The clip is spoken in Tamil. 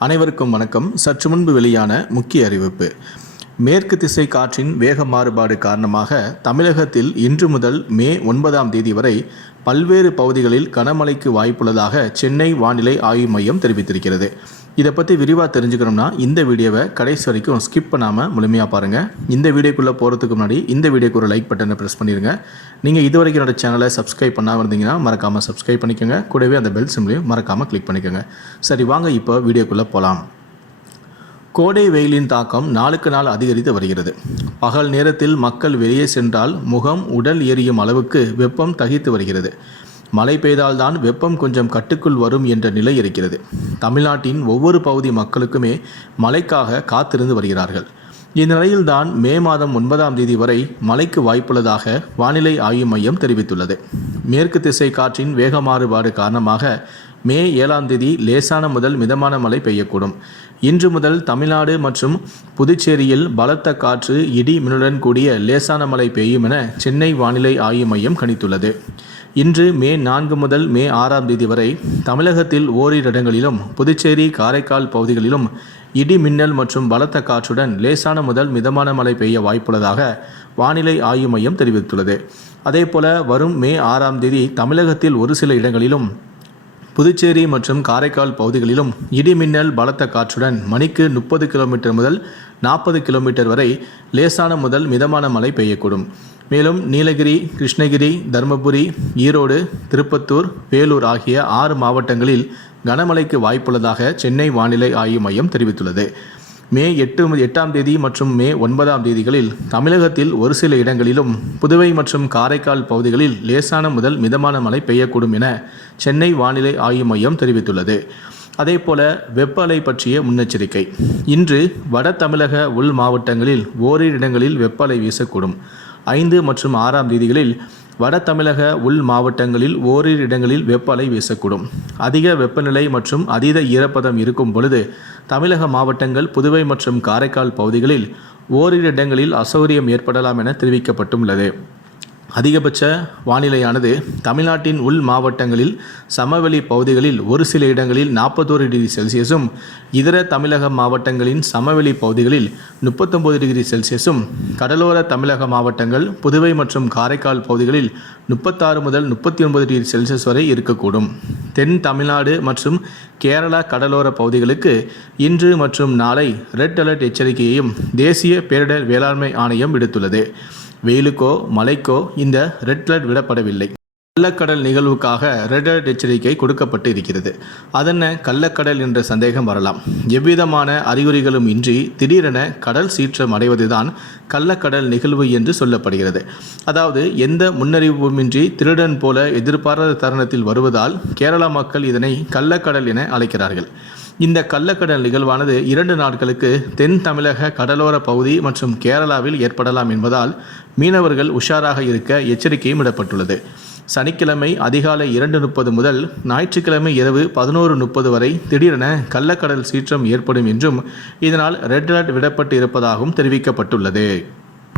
அனைவருக்கும் வணக்கம். சற்று முன்பு வெளியான முக்கிய அறிவிப்பு. மேற்கு திசை காற்றின் வேக மாறுபாடு காரணமாக தமிழகத்தில் இன்று முதல் மே ஒன்பதாம் தேதி வரை பல்வேறு பகுதிகளில் கனமழைக்கு வாய்ப்புள்ளதாக சென்னை வானிலை ஆய்வு மையம் தெரிவித்திருக்கிறது. இதை பற்றி விரிவாக தெரிஞ்சுக்கணும்னா இந்த வீடியோவை கடைசி வரைக்கும் ஸ்கிப் பண்ணாமல் முழுமையாக பாருங்கள் இந்த வீடியோக்குள்ளே போகிறதுக்கு முன்னாடி இந்த வீடியோக்கு ஒரு லைக் பட்டனை ப்ரெஸ் பண்ணிடுங்க நீங்கள் இது வரைக்கும் என்னோடய சேனலை சப்ஸ்கிரைப் பண்ணாமல் இருந்தீங்கன்னா மறக்காமல் சப்ஸ்கிரைப் பண்ணிக்கோங்க. கூடவே அந்த பெல் சிம்லையும் மறக்காமல் கிளிக் பண்ணிக்கோங்க. சரி வாங்க இப்போ வீடியோக்குள்ளே போகலாம் கோடை வெயிலின் தாக்கம் நாளுக்கு நாள் அதிகரித்து வருகிறது. பகல் நேரத்தில் மக்கள் வெளியே சென்றால் முகம் உடல் எரியும் அளவுக்கு வெப்பம் தகித்து வருகிறது. மழை பெய்தால்தான் வெப்பம் கொஞ்சம் கட்டுக்குள் வரும் என்ற நிலை இருக்கிறது. தமிழ்நாட்டின் ஒவ்வொரு பகுதி மக்களுக்குமே மழைக்காக காத்திருந்து வருகிறார்கள். இந்நிலையில்தான் மே மாதம் ஒன்பதாம் தேதி வரை மழைக்கு வாய்ப்புள்ளதாக வானிலை ஆய்வு மையம் தெரிவித்துள்ளது. மேற்கு திசை காற்றின் வேக மாறுபாடு காரணமாக மே ஏழாம் தேதி லேசான முதல் மிதமான மழை பெய்யக்கூடும். இன்று முதல் தமிழ்நாடு மற்றும் புதுச்சேரியில் பலத்த காற்று இடி மின்னுடன் கூடிய லேசான மழை பெய்யும் என சென்னை வானிலை ஆய்வு மையம் கணித்துள்ளது. இன்று மே நான்கு முதல் மே ஆறாம் தேதி வரை தமிழகத்தில் ஓரிரு இடங்களிலும் புதுச்சேரி காரைக்கால் பகுதிகளிலும் இடி மின்னல் மற்றும் பலத்த காற்றுடன் லேசான முதல் மிதமான மழை பெய்ய வாய்ப்புள்ளதாக வானிலை ஆய்வு மையம் தெரிவித்துள்ளது. அதேபோல வரும் மே ஆறாம் தேதி தமிழகத்தில் ஒரு சில இடங்களிலும் புதுச்சேரி மற்றும் காரைக்கால் பகுதிகளிலும் இடிமின்னல் பலத்த காற்றுடன் மணிக்கு முப்பது கிலோமீட்டர் முதல் நாற்பது கிலோமீட்டர் வரை லேசான முதல் மிதமான மழை பெய்யக்கூடும். மேலும் நீலகிரி கிருஷ்ணகிரி தருமபுரி ஈரோடு திருப்பத்தூர் வேலூர் ஆகிய ஆறு மாவட்டங்களில் கனமழைக்கு வாய்ப்புள்ளதாக சென்னை வானிலை ஆய்வு மையம் தெரிவித்துள்ளது. மே எட்டு எட்டாம் தேதி மற்றும் மே ஒன்பதாம் தேதிகளில் தமிழகத்தில் ஒரு சில இடங்களிலும் புதுவை மற்றும் காரைக்கால் பகுதிகளில் லேசான முதல் மிதமான மழை பெய்யக்கூடும் என சென்னை வானிலை ஆய்வு மையம் தெரிவித்துள்ளது. அதேபோல வெப்ப அலை பற்றிய முன்னெச்சரிக்கை. இன்று வட தமிழக உள் மாவட்டங்களில் ஓரிரு இடங்களில் வெப்ப அலை வீசக்கூடும். ஐந்து மற்றும் ஆறாம் தேதிகளில் வட தமிழக உள் மாவட்டங்களில் ஓரிரு இடங்களில் வெப்ப அலை வீசக்கூடும். அதிக வெப்பநிலை மற்றும் அதீத ஈரப்பதம் இருக்கும் பொழுது தமிழக மாவட்டங்கள் புதுவை மற்றும் காரைக்கால் பகுதிகளில் ஓரிரு இடங்களில் அசௌகரியம் ஏற்படலாம் என தெரிவிக்கப்பட்டுள்ளது. அதிகபட்ச வானிலையானது தமிழ்நாட்டின் உள் மாவட்டங்களில் சமவெளி பகுதிகளில் ஒரு சில இடங்களில் நாற்பத்தோரு டிகிரி செல்சியஸும் இதர தமிழக மாவட்டங்களின் சமவெளி பகுதிகளில் முப்பத்தொம்பது டிகிரி செல்சியஸும் கடலோர தமிழக மாவட்டங்கள் புதுவை மற்றும் காரைக்கால் பகுதிகளில் முப்பத்தாறு முதல் முப்பத்தி ஒன்பது டிகிரி செல்சியஸ் வரை இருக்கக்கூடும். தென் தமிழ்நாடு மற்றும் கேரளா கடலோர பகுதிகளுக்கு இன்று மற்றும் நாளை ரெட் அலர்ட் எச்சரிக்கையையும் தேசிய பேரிடர் வேளாண்மை ஆணையம் விடுத்துள்ளது. வெயிலுக்கோ மழைக்கோ இந்த ரெட் அலர்ட் விடப்படவில்லை. கள்ளக்கடல் நிகழ்வுக்காக ரெட் அலர்ட் எச்சரிக்கை கொடுக்கப்பட்டு இருக்கிறது. அதென்ன கள்ளக்கடல் என்ற சந்தேகம் வரலாம். எவ்விதமான அறிகுறிகளும் இன்றி திடீரென கடல் சீற்றம் அடைவதுதான் கள்ளக்கடல் நிகழ்வு என்று சொல்லப்படுகிறது. அதாவது எந்த முன்னறிவுமின்றி திருடன் போல எதிர்பாராத தருணத்தில் வருவதால் கேரளா மக்கள் இதனை கள்ளக்கடல் என அழைக்கிறார்கள். இந்த கள்ளக்கடல் நிகழ்வானது இரண்டு நாட்களுக்கு தென் தமிழக கடலோர பகுதி மற்றும் கேரளாவில் ஏற்படலாம் என்பதால் மீனவர்கள் உஷாராக இருக்க எச்சரிக்கையும் இடப்பட்டுள்ளது சனிக்கிழமை அதிகாலை இரண்டு முப்பது முதல் ஞாயிற்றுக்கிழமை இரவு பதினோரு முப்பது வரை திடீரென கள்ளக்கடல் சீற்றம் ஏற்படும் என்றும் இதனால் ரெட் அலர்ட் விடப்பட்டு இருப்பதாகவும் தெரிவிக்கப்பட்டுள்ளது.